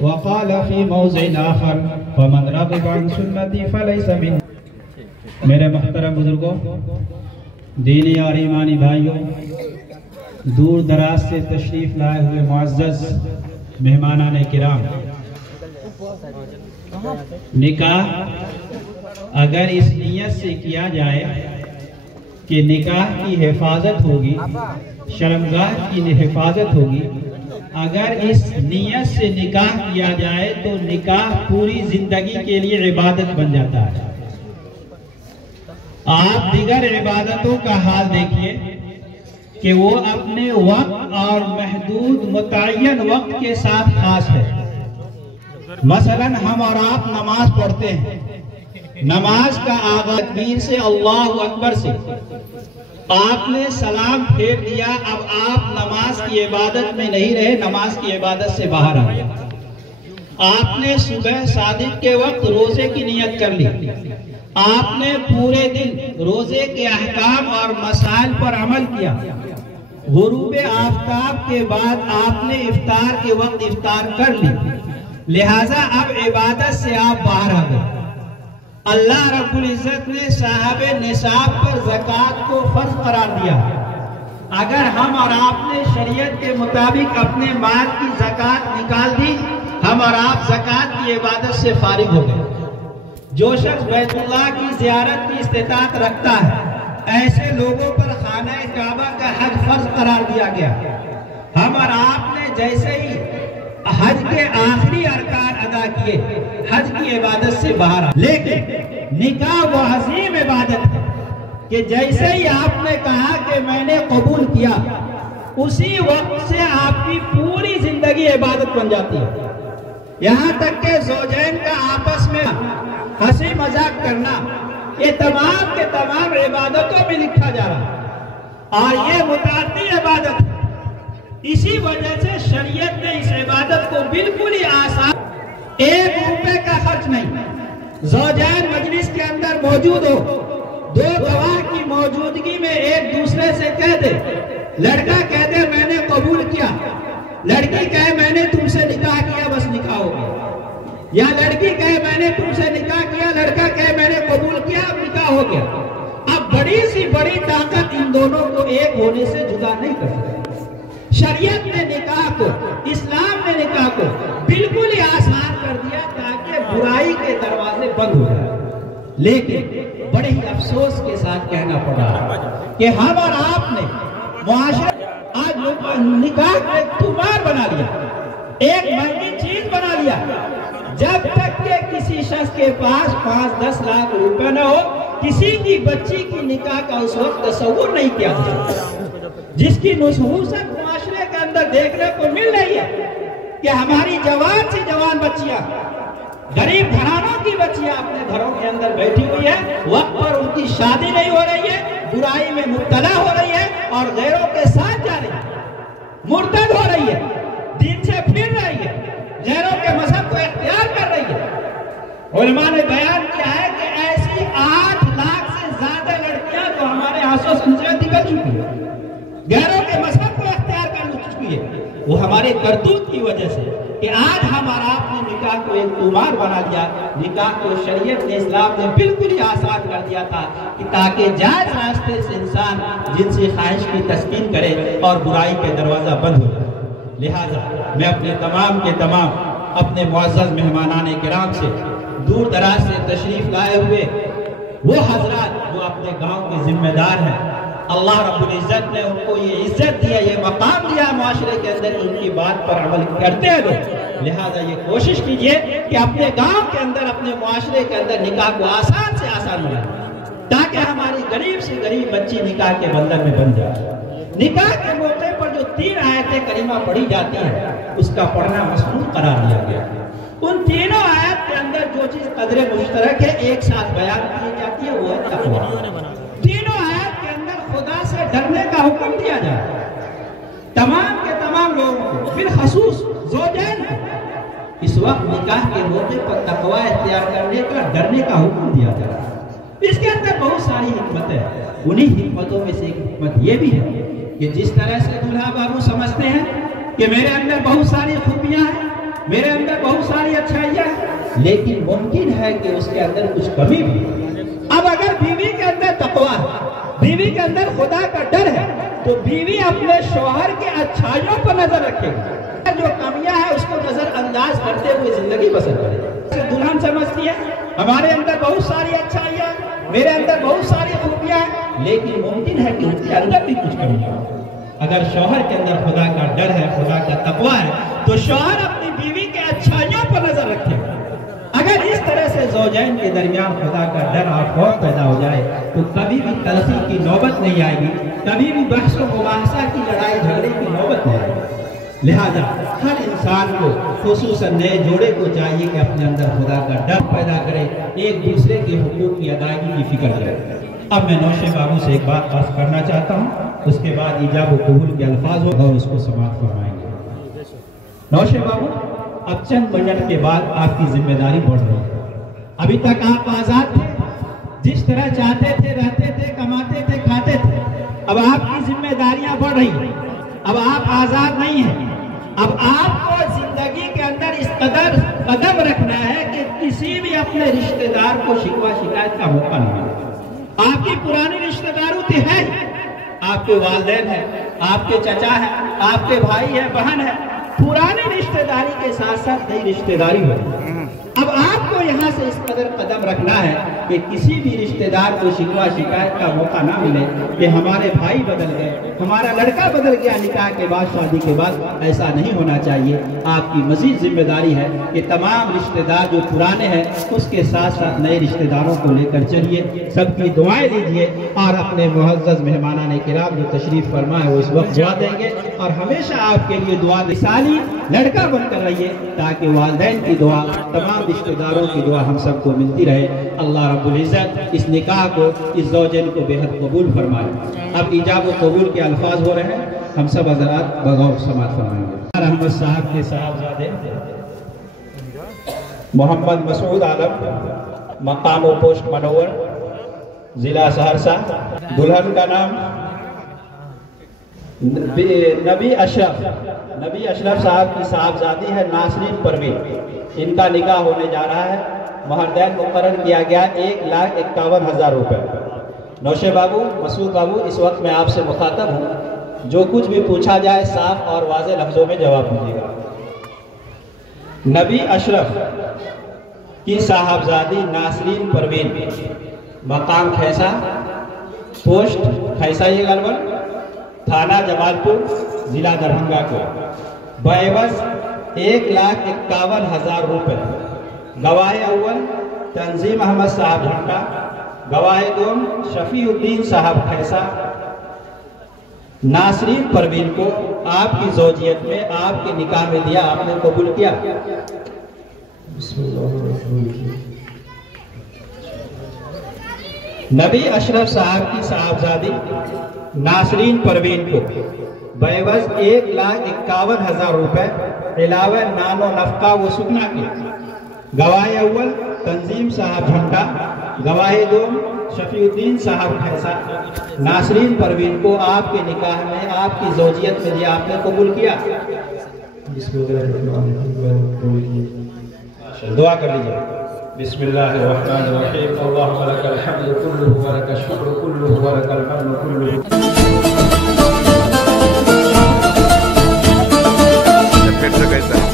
وقال فی موضع آخر فمن رغب عن سنتی فلیس من. میرے محترم بزرگوں، دینی اور ایمانی بھائیوں، دور دراز سے تشریف لائے ہوئے معزز مہمانان کرام، نکاح اگر اس نیت سے کیا جائے کہ نکاح کی حفاظت ہوگی، شرمگاہ کی حفاظت ہوگی، اگر اس نیت سے نکاح کیا جائے تو نکاح پوری زندگی کے لیے عبادت بن جاتا ہے۔ آپ دیگر عبادتوں کا حال دیکھیے کہ وہ اپنے وقت اور محدود متعین وقت کے ساتھ خاص ہے۔ مثلا ہم اور آپ نماز پڑھتے ہیں، نماز کا آغاز تکبیر سے، اللہ اکبر سے، آپ نے سلام پھیر دیا، اب آپ نماز کی عبادت میں نہیں رہے، نماز کی عبادت سے باہر آ گئے۔ آپ نے صبح صادق کے وقت روزے کی نیت کر لی، آپ نے پورے دن روزے کے احکام اور مسائل پر عمل کیا، غروب آفتاب کے بعد آپ نے افطار کے وقت افطار کر لی، لہٰذا اب عبادت سے آپ باہر آ گئے۔ اللہ رب العزت نے صاحب نصاب پر زکوٰۃ کو فرض قرار دیا۔ اگر ہم اور آپ نے شریعت کے مطابق اپنے مال کی زکوٰۃ نکال دی، ہم اور آپ زکوٰۃ کی عبادت سے فارغ ہو گئے۔ جو شخص بیت اللہ کی زیارت کی استطاعت رکھتا ہے، ایسے لوگوں پر خانہ کعبہ کا حج فرض قرار دیا گیا۔ ہم اور آپ نے جیسے ہی حج کے آخری ارکان ادا کیے، حج کی عبادت سے باہر آ۔ لیکن نکاح وہ عظیم عبادت ہے کہ جیسے ہی آپ نے کہا کہ میں نے قبول کیا، اسی وقت سے آپ کی پوری زندگی عبادت بن جاتی ہے۔ یہاں تک کہ زوجین کا آپس میں ہنسی مذاق کرنا، یہ تمام کے تمام عبادتوں میں لکھا جا رہا ہے، اور یہ متعدی عبادت ہے۔ اسی وجہ سے شریعت نے اس عبادت کو بالکل ہی آسان، 1 روپے کا خرچ نہیں، زوجین مجلس کے اندر موجود ہو، 2 گواہ کی موجودگی میں ایک دوسرے سے کہہ دے، لڑکا کہہ دے میں نے قبول کیا، لڑکی کہے میں نے تم سے نکاح کیا، بس نکاح ہو گیا، یا لڑکی کہے میں نے تم سے نکاح کیا، لڑکا کہے میں نے قبول کیا، اب نکاح ہو گیا۔ اب بڑی سی بڑی طاقت ان دونوں کو ایک ہونے سے جدا نہیں کر سکتی۔ شریعت نے نکاح کو، اسلام نے نکاح کو بالکل ہی آسان کر دیا تاکہ برائی کے دروازے بند ہو جائیں۔ لیکن بڑے ہی افسوس کے ساتھ کہنا پڑا کہ ہم اور آپ نے معاشرے آج نکاح کو تمہار بنا لیا، ایک مہنگی چیز بنا لیا۔ جب تک کہ کسی شخص کے پاس 5-10 لاکھ روپے نہ ہو، کسی کی بچی کی نکاح کا اس وقت تصور نہیں کیا جاتا، جس کی نحوست معاشرے کے اندر دیکھنے کو مل رہی ہے کہ ہماری جوان سے جوان بچیاں، غریب گھرانوں کی بچیاں اپنے گھروں کے اندر بیٹھی ہوئی ہیں، وقت پر ان کی شادی نہیں ہو رہی ہے، برائی میں مبتلا ہو رہی ہے اور غیروں کے ساتھ جا رہی ہے، مرتد ہو رہی ہے، دین سے پھر رہی ہے، غیروں کے مذہب کو اختیار کر رہی ہے۔ علماء نے بیان کیا ہے کہ ایسی 8 لاکھ سے زیادہ لڑکیاں جو ہمارے آنسوں سے نکل چکی ہیں، غیروں کے مذہب کو اختیار کر چکی ہے، وہ ہمارے کرتوت کی وجہ سے کہ آج ہمارا آپ نے نکاح کو ایک تمہار بنا دیا۔ نکاح کو شریعت نے، اسلام نے بالکل ہی آسان کر دیا تھا کہ تاکہ جائز راستے سے انسان جنسی خواہش کی تسکین کرے اور برائی کے دروازہ بند ہو جائے۔ لہٰذا میں اپنے تمام کے تمام اپنے معزز مہمانان کرام سے، دور دراز سے تشریف لائے ہوئے وہ حضرات جو اپنے گاؤں کے ذمہ دار ہیں، اللہ رب العزت نے ان کو یہ عزت دیا، یہ مقام دیا معاشرے کے اندر، ان کی بات پر عمل کرتے ہیں لوگ۔ لہٰذا یہ کوشش کیجئے کہ اپنے گاؤں کے اندر، اپنے معاشرے کے اندر نکاح کو آسان سے آسان بنائیں، تاکہ ہماری غریب سے غریب بچی نکاح کے بندھن میں بن جائے۔ نکاح کے موقع پر جو 3 آیتیں کریمہ پڑھی جاتی ہیں، اس کا پڑھنا مسنون قرار دیا گیا۔ ان تینوں آیت کے اندر جو چیز قدر مشترک ہے، ایک ساتھ بیان کی جاتی ہے، وہ ہے تقویٰ۔ تینوں آیت کے اندر خدا سے ڈرنے کا حکم دیا جائے، تمام کے تمام لوگوں کو، بالخصوص زوجین کو اس وقت نکاح کے موقع پر تقویٰ اختیار کرنے کا، ڈرنے کا حکم دیا جا رہا ہے۔ اس کے اندر بہت ساری حکمت ہے، انہی حکمتوں میں سے ایک حکمت یہ بھی ہے کہ جس طرح سے دلہا بابو سمجھتے ہیں کہ میرے اندر بہت ساری خوبیاں ہیں، میرے اندر بہت ساری اچھائیاں ہیں، لیکن ممکن ہے کہ اس کے اندر کچھ کمی بھی ہے۔ اب اگر بیوی کے اندر تقویٰ ہے، بیوی کے اندر خدا کا ڈر ہے، تو بیوی اپنے شوہر کی اچھائیوں پر نظر رکھے گی، جو کمیاں ہیں اس کو نظر انداز کرتے ہوئے زندگی بسر کرے گی۔ دلہن سمجھتی ہے ہمارے اندر بہت ساری اچھائیاں، میرے اندر بہت ساری خوبیاں ہیں، لیکن ممکن ہے کہ ان کے اندر بھی کچھ کمیاں ہوں۔ اگر شوہر کے اندر خدا کا ڈر ہے، خدا کا تقویٰ ہے، تو شوہر اپنی بیوی کے اچھائیوں پر نظر رکھے گا۔ اگر اس طرح سے زوجین کے درمیان خدا کا ڈر اور خوف پیدا ہو جائے تو کبھی بھی تلخی کی نوبت نہیں آئے گی، کبھی بھی بحث و مباحثہ کی لڑائی جھگڑے کی نوبت نہیں آئے گی۔ لہذا ہر انسان کو، خصوصاً نئے جوڑے کو چاہیے کہ اپنے اندر خدا کا ڈر پیدا کرے، ایک دوسرے کے حقوق کی ادائیگی کی فکر کرے۔ اب میں نوشے بابو سے ایک بات عرض کرنا چاہتا ہوں، اس کے بعد ایجاب و قبول کے الفاظ ہو اور اس کو سماعت فرمائیں گے۔ نوشے بابو، اب چند منٹ کے بعد آپ کی ذمہ داری بڑھ رہی ہے۔ ابھی تک آپ آزاد تھے، جس طرح چاہتے تھے رہتے تھے، کماتے تھے، کھاتے تھے۔ اب آپ کی ذمہ داریاں بڑھ رہی ہیں، اب آپ آزاد نہیں ہیں۔ اب آپ کو زندگی کے اندر اس قدر قدم رکھنا ہے کہ کسی بھی اپنے رشتہ دار کو شکوہ شکایت کا موقع نہیں ملے۔ آپ کی پرانی رشتہ داروں تھی ہے، آپ کے والدین ہیں، آپ کے چچا ہیں، آپ کے بھائی ہیں، بہن ہیں، پرانی رشتہ داری کے ساتھ ساتھ نئی رشتہ داری ہو۔ اب آپ کو یہاں سے اس قدر قدم رکھنا ہے کہ کسی بھی رشتہ دار کو شکوہ شکایت کا موقع نہ ملے کہ ہمارے بھائی بدل گئے، ہمارا لڑکا بدل گیا نکاح کے بعد، شادی کے بعد۔ ایسا نہیں ہونا چاہیے۔ آپ کی مزید ذمہ داری ہے کہ تمام رشتہ دار جو پرانے ہیں اس کے ساتھ ساتھ نئے رشتہ داروں کو لے کر چلیے، سب کی دعائیں دیجیے، اور اپنے معزز مہمانان کرام جو تشریف فرما ہے وہ اس وقت دعا دیں گے، اور ہمیشہ آپ کے لیے دعا مثالی لڑکا بن کر رہیے تاکہ والدین کی دعا، تمام رشتہ داروں کی دعا ہم سب کو ملتی رہے۔ اللہ رب العزت اس نکاح کو، اس زوجین کو بے حد قبول فرمائے۔ اب ایجاب و قبول کے الفاظ ہو رہے ہیں، ہم سب حضرات بغور سماعت فرمائیں گے۔ احمد صاحب کے صاحبزادے محمد مسعود عالم، مقام و پوسٹ منور، ضلع سہرسہ۔ دلہن کا نام نبی اشرف صاحب کی صاحبزادی ہے ناصرین پروین۔ ان کا نکاح ہونے جا رہا ہے۔ مہردین مقرر کیا گیا 1,51,000 روپے۔ نوشے بابو، مسعود بابو، اس وقت میں آپ سے مخاطب ہوں، جو کچھ بھی پوچھا جائے صاف اور واضح لفظوں میں جواب دیجیے گا۔ نبی اشرف کی صاحبزادی ناصرین پروین، مقام کھیسا، پوسٹ کھیسا یہ غالباً، تھانہ جمال پور، ضلع دربھنگا کو، بعوض 1,51,000 روپے۔ گواہ اول تنظیم احمد صاحب جھنڈا، گواہ دوم شفیع الدین صاحب کھیسا۔ ناصرین پروین کو آپ کی زوجیت میں، آپ کے نکاح میں دیا، آپ نے قبول کیا۔ بسم اللہ الرحمن الرحیم۔ نبی اشرف صاحب کی صاحبزادی ناصرین پروین کو بعوض 1,51,000 روپے علاوہ نان و نفقہ و سکنا کے، گواہ اول تنظیم صاحب جھنڈا، گواہ دوم شفیع الدین صاحب کھیسا۔ ناصرین پروین کو آپ کے نکاح میں، آپ کی زوجیت میں دیا، آپ نے قبول کیا۔ بسم اللہ الرحمن الرحیم۔ دعا کر لیجیے۔ بسم اللہ الرحمن الرحیم۔ اللہم لک الحمد کلہ ولک الشکر کلہ ولک المن کلہ۔ پھر سے کیسا